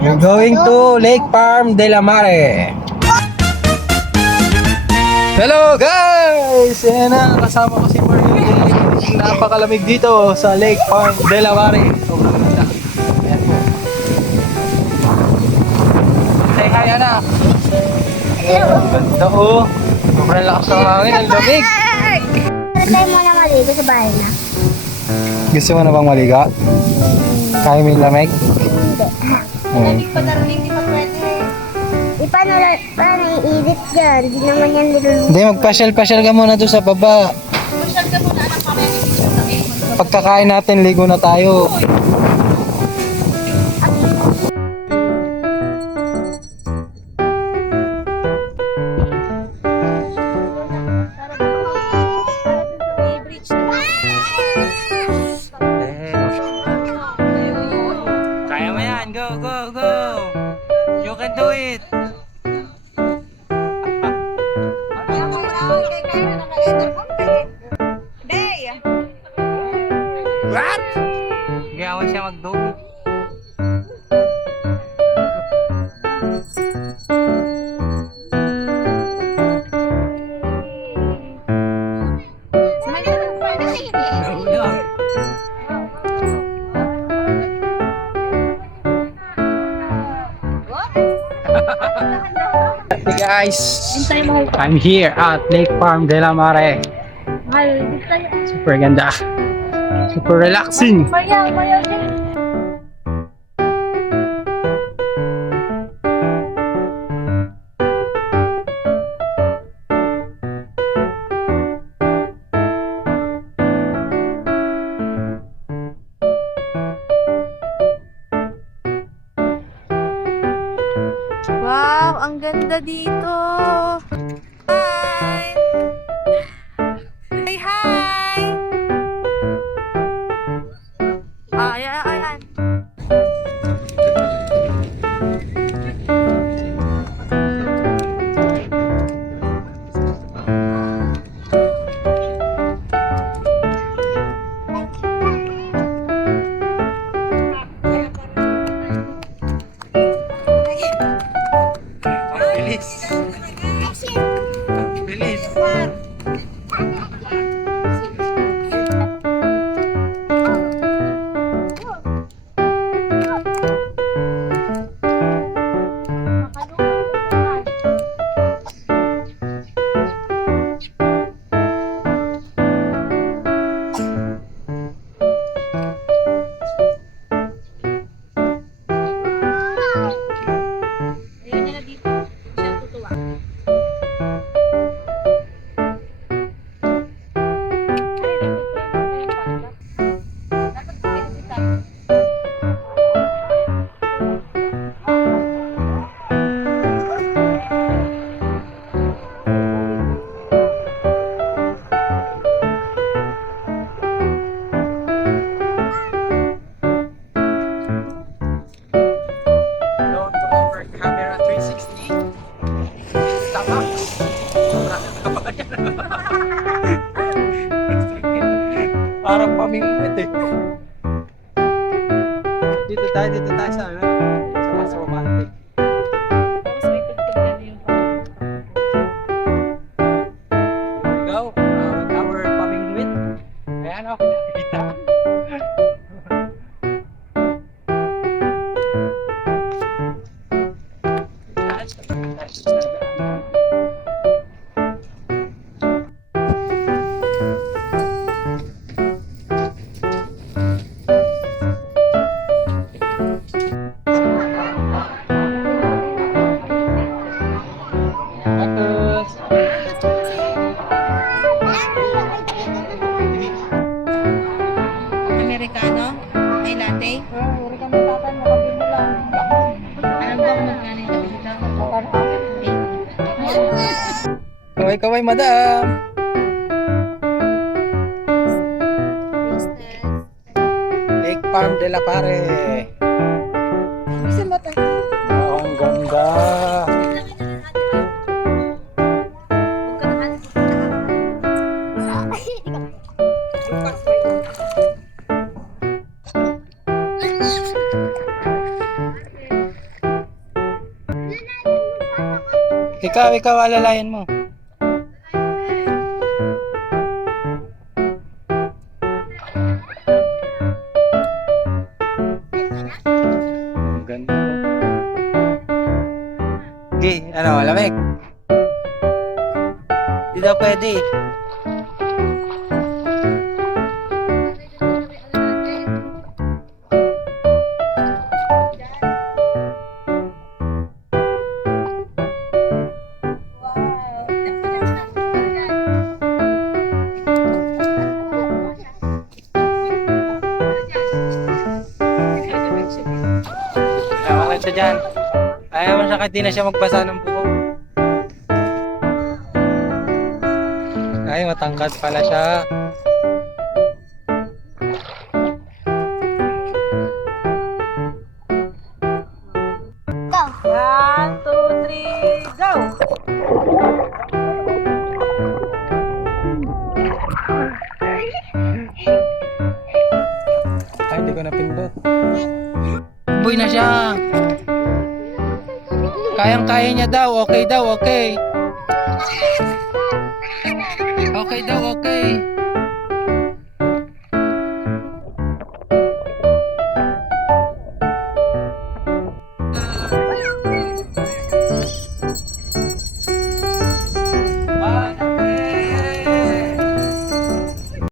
We're going to Lake Farm de la Mare. Hello guys! Ayan na, kasama ko si Marie. Napakalamig dito sa Lake Farm de la Mare. Sobrang ganda. Ayan po. Say hi, Ana. Ang ganda oh. Sobrang lakas ng hangin, ang lamig. Tayo mo na maligo sa bahay na. Gusto mo na bang maliga? Kaya mo yung lamig? Hindi. Hindi pa pwede. Paano iinit dyan? Hindi naman yan niluluto. Hindi, magpasyal-pasyal ka muna doon sa baba. Masyal ka muna anak pa rin. Pagkakain natin, ligo na tayo. Kaya mo yan. Go, go, go. You can do it. What? Gawa siya mag-dog. Hey guys, I'm here at Lake Farm de la Mare. Super ganda. Super relaxing. Wow, ang ganda dito. Hi! Say hi! Ayan, ayan. Bilis. Bilis. Ayun niya na dito. Siya tutuwa. Down to over camera 360. Tamak. Parang pamingwit eh. Dito tayo sa ano? Sa mas romantic. Tapos may tugtog na yung Here we go. With our pamingwit. Ayan o, kita. Amerikano? May latte? Wala kami tatan, makabili lang. Alam ba kung magkano yung kabili lang? Kaway-kaway, madam. Lake Farm de la Pare. Bisa mata. Oh, ang ganda. Ikaw, alalayan mo. Ang ganda. Okay, ano, lamig? Di daw pwede. Ewan siya dyan. Ayaw mo siya kahit di na siya magbasa ng buko. Ay, matangkad pala siya. Go. 1, 2, 3, go! Ay, hindi ko napindot. Boy na siya. Kayang-kaya niya daw. Okay daw, okay. Okay daw, okay.